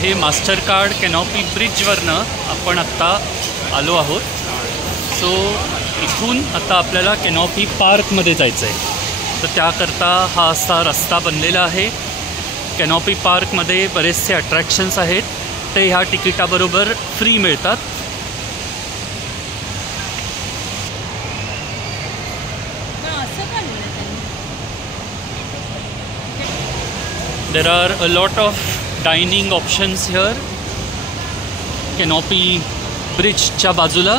हे Mastercard canopy ब्रिजवरनं आपण आत्ता आलो आहोत. सो इथून आता आपल्याला कॅनॉपी पार्कमध्ये जायचं आहे. तर त्याकरता हा असा रस्ता बनलेला आहे. कॅनॉपी पार्कमध्ये बरेचसे अट्रॅक्शन्स आहेत, ते ह्या तिकिटाबरोबर फ्री मिळतात. There are a lot of dining options here. Canopy ब्रिजच्या बाजूला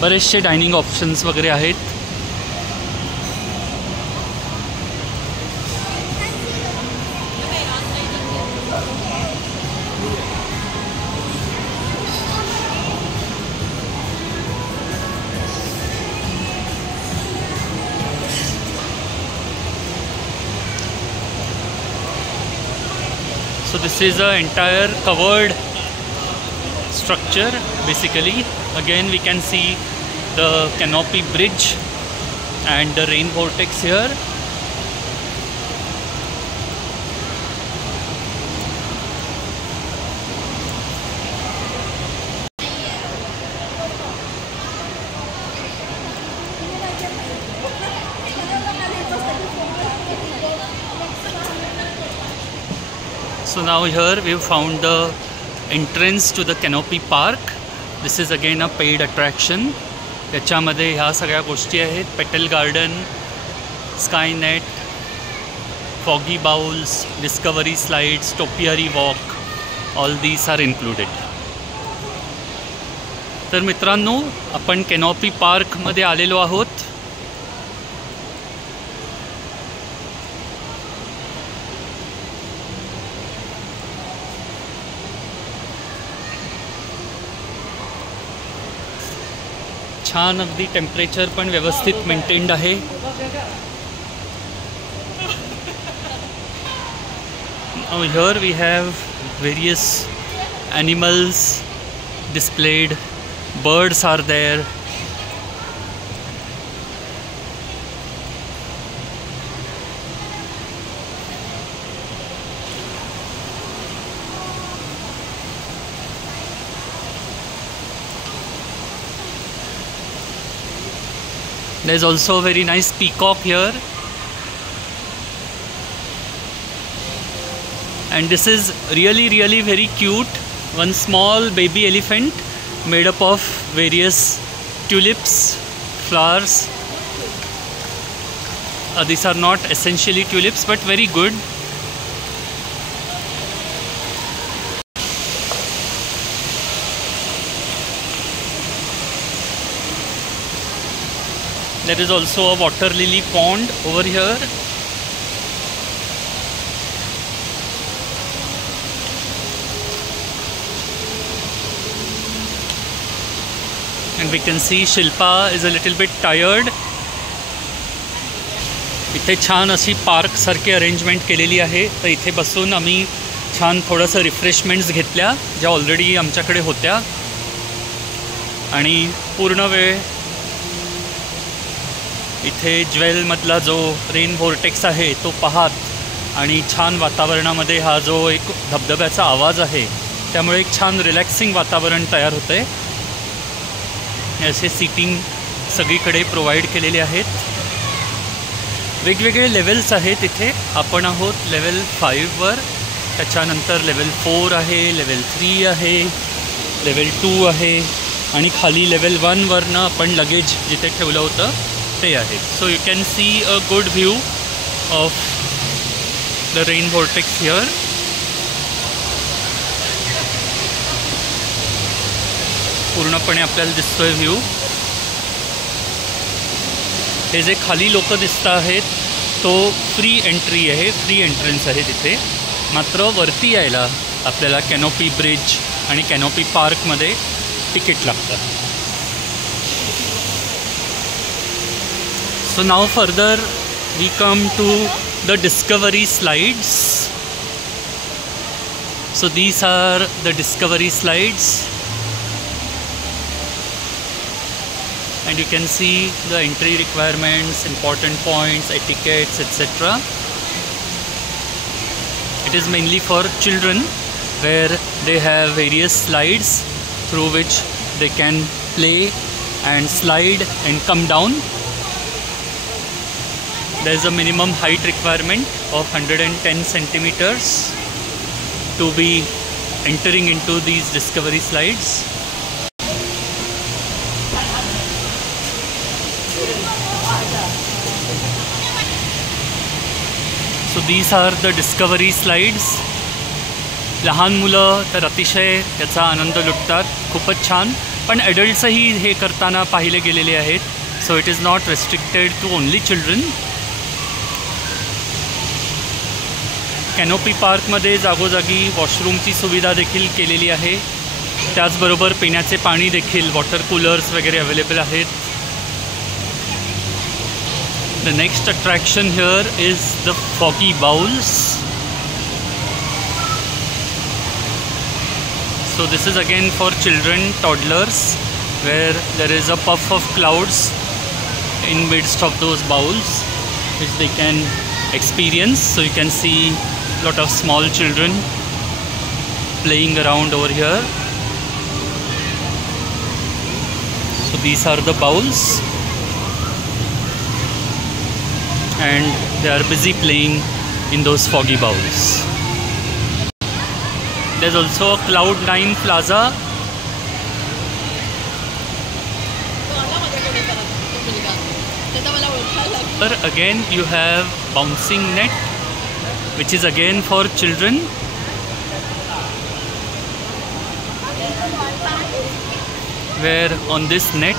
बरेचसे डायनिंग ऑप्शन्स वगैरे आहेत. So this is an entire covered structure basically. Again we can see the canopy bridge and the rain vortex here. So now here we have found the entrance to the canopy park. This is again a paid attraction. याच्यामध्ये ह्या सगळ्या गोष्टी आहेत. Petal garden, skynet, foggy bowls, discovery slides, topiary walk, all these are included. तर मित्रांनो, आपण कॅनॉपी पार्कमध्ये आलेलो आहोत. छान अगदी टेम्परेचर पण व्यवस्थित मेंटेन्ड आहे. Now here we have various animals displayed. Birds are there. There's also a very nice peacock here, and this is really very cute. One small baby elephant made up of various tulips, flowers. These are not essentially tulips but very good. There is also a water lily pond over here. And we can see Shilpa is a little bit tired. इथे छान अशी पार्क सारखी अरेंजमेंट केलेली आहे. तर इथे बसून आम्ही छान थोडंसं रिफ्रेशमेंट्स घेतल्या, ज्या ऑलरेडी आमच्याकडे होत्या, आणि पूर्ण वेळ इथे ज्वेलमधला जो रेन व्होर्टेक्स आहे तो पाहत आणि छान वातावरणामध्ये हा जो एक धबधब्याचा आवाज आहे, त्यामुळे एक छान रिलॅक्सिंग वातावरण तयार होते. असे सीटिंग सगळीकडे प्रोव्हाइड केलेले आहेत. वेगवेगळे लेवल्स आहेत इथे. आपण आहोत लेवल 5वर, त्याच्यानंतर लेवल 4 आहे, लेवल 3 आहे, लेवल 2 आहे, आणि खाली लेवल 1वरनं आपण लगेज जिथे ठेवलं होतं ते आहे. So you can see a good view of the rain vortex here. पूर्णपणे आपल्याला दिसतोय व्ह्यू. हे जे खाली लोक दिसत आहेत तो फ्री एंट्री आहे, फ्री एंट्रन्स आहे तिथे. मात्र वरती यायला आपल्याला कॅनॉपी ब्रिज आणि कॅनॉपी पार्कमध्ये तिकीट लागतं. So now further we come to the discovery slides. So these are the discovery slides, and you can see the entry requirements, important points, etiquettes, etc. It is mainly for children, where they have various slides through which they can play and slide and come down. There is a minimum height requirement of 110 centimeters to be entering into these discovery slides. So these are the discovery slides. लहान मुलं तर अतिशय याचा आनंद लुटतात, खूपच छान. पण ॲडल्ट्सही हे करताना पाहिले गेलेले आहेत. So it is not restricted to only children. Canopy पार्कमध्ये जागोजागी वॉशरूमची सुविधा देखील केलेली आहे. त्याचबरोबर पिण्याचे पाणी देखील, वॉटर कूलर्स वगैरे अवेलेबल आहेत. The next attraction here is the foggy bowls. So this is again for children, toddlers, where there is a puff of clouds in midst of those bowls which they can experience. So you can see a lot of small children playing around over here. So these are the bowls, and they are busy playing in those foggy bowls. There's also a Cloud9 Plaza. But again you have bouncing net, which is again for children. Where on this net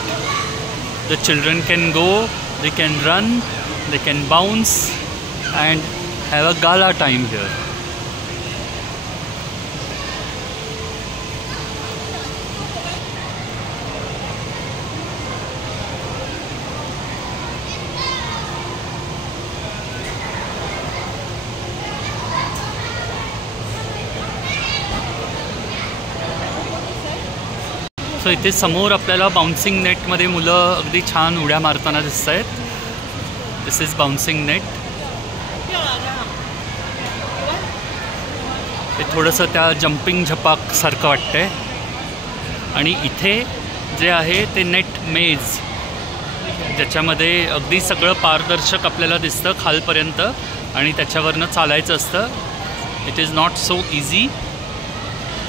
the children can go, they can run, they can bounce and have a gala time here. सो इथे समोर आपल्याला बाउन्सिंग नेटमध्ये मुलं अगदी छान उड्या मारताना दिसत आहेत. This is bouncing net. ते थोडंसं त्या जम्पिंग झपाकसारखं वाटतंय. आणि इथे जे आहे ते नेट मेज, ज्याच्यामध्ये अगदी सगळं पारदर्शक आपल्याला दिसतं खालपर्यंत आणि त्याच्यावरनं चालायचं असतं. It is not so easy.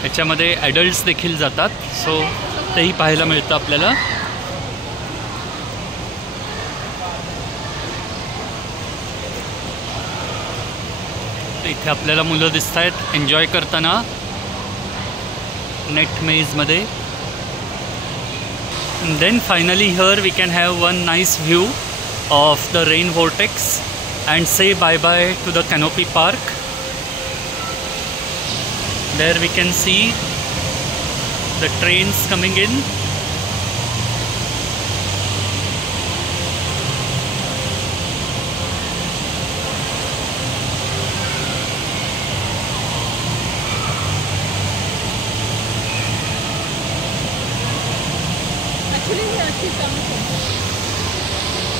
याच्यामध्ये ॲडल्ट्स देखील जातात, सो तेही पाहायला मिळतं आपल्याला. इथे आपल्याला मुलं दिसत आहेत एन्जॉय करताना नेट मेजमध्ये. Then finally here we can have one nice view of the rain vortex and say bye bye to the canopy park. There we can see the trains coming in.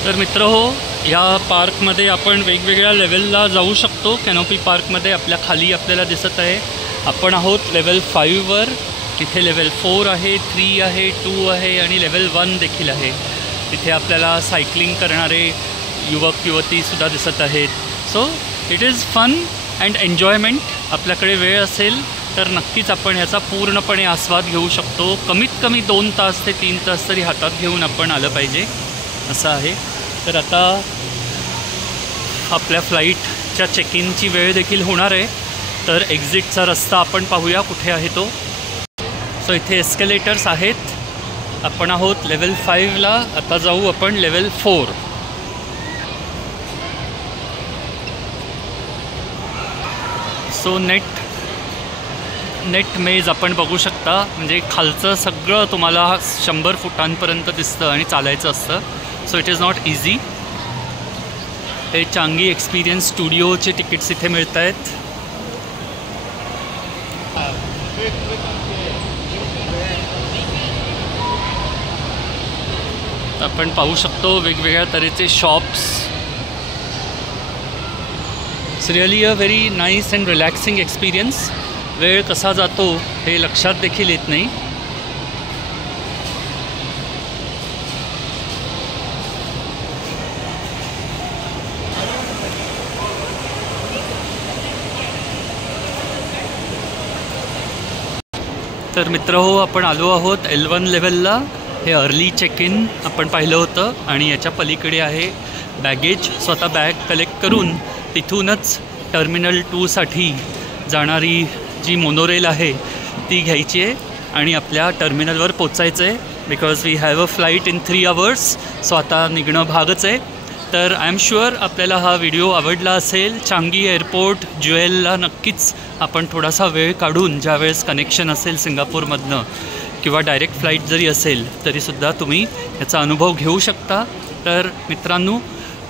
तर मित्रहो, या पार्कमध्ये आपण वेगवेगळ्या लेवलला जाऊ शकतो. कॅनोपी पार्कमध्ये आपल्या खाली आपल्याला दिसत आहे आपण आहोत लेवल 5वर. तिथे लेवल 4 आहे, 3 आहे, 2 आहे आणि लेवल 1 देखील आहे. तिथे आपल्याला सायकलिंग करणारे युवक युवतीसुद्धा दिसत आहेत. So it is fun and enjoyment. आपल्याकडे वेळ असेल तर नक्कीच आपण ह्याचा पूर्णपणे आस्वाद घेऊ शकतो. कमीत कमी 2 तास ते 3 तास तरी हातात घेऊन आपण आलं पाहिजे असं आहे. तर आता आपल्या फ्लाईटच्या चेक इनची वेळ देखील होणार आहे. तर एक्झिटचा रस्ता आपण पाहूया कुठे आहे तो. सो इथे एस्केलेटर्स आहेत. आपण आहोत लेवल 5ला. आता जाऊ आपण लेवल 4. सो नेट मेज आपण बघू शकता. म्हणजे खालचं सगळं तुम्हाला 100 फुटांपर्यंत दिसतं आणि चालायचं असतं. So it is not easy. हे चांगी एक्सपिरियन्स स्टुडिओचे तिकीट्स इथे मिळत आहेत. आपण पाहू शकतो वेगवेगळ्या तऱ्हेचे shops. It's really a very nice and relaxing experience. वेळ कसा जातो हे लक्षात देखील येत नाही. तर मित्रहो, आपण आलो आहोत L1 लेवलला. हे अर्ली चेक इन आपण पाहिलं होतं आणि याच्या पलीकडे आहे बॅगेज. स्वतः बॅग कलेक्ट करून तिथूनच टर्मिनल 2साठी जाणारी जी मोनोरेल आहे ती घ्यायची आहे आणि आपल्या टर्मिनलवर पोचायचं आहे. Because we have a flight in 3 hours. So आता निघणं भागच आहे. तर आय एम शुअर आपल्याला हा व्हिडिओ आवडला असेल. चांगी एअरपोर्ट ज्युएलला नक्कीच आपण थोडासा वेळ काढून, ज्यावेळेस कनेक्शन असेल सिंगापूरमधनं किंवा डायरेक्ट फ्लाईट जरी असेल तरीसुद्धा तुम्ही याचा अनुभव घेऊ शकता. तर मित्रांनो,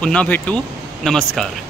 पुन्हा भेटू. नमस्कार.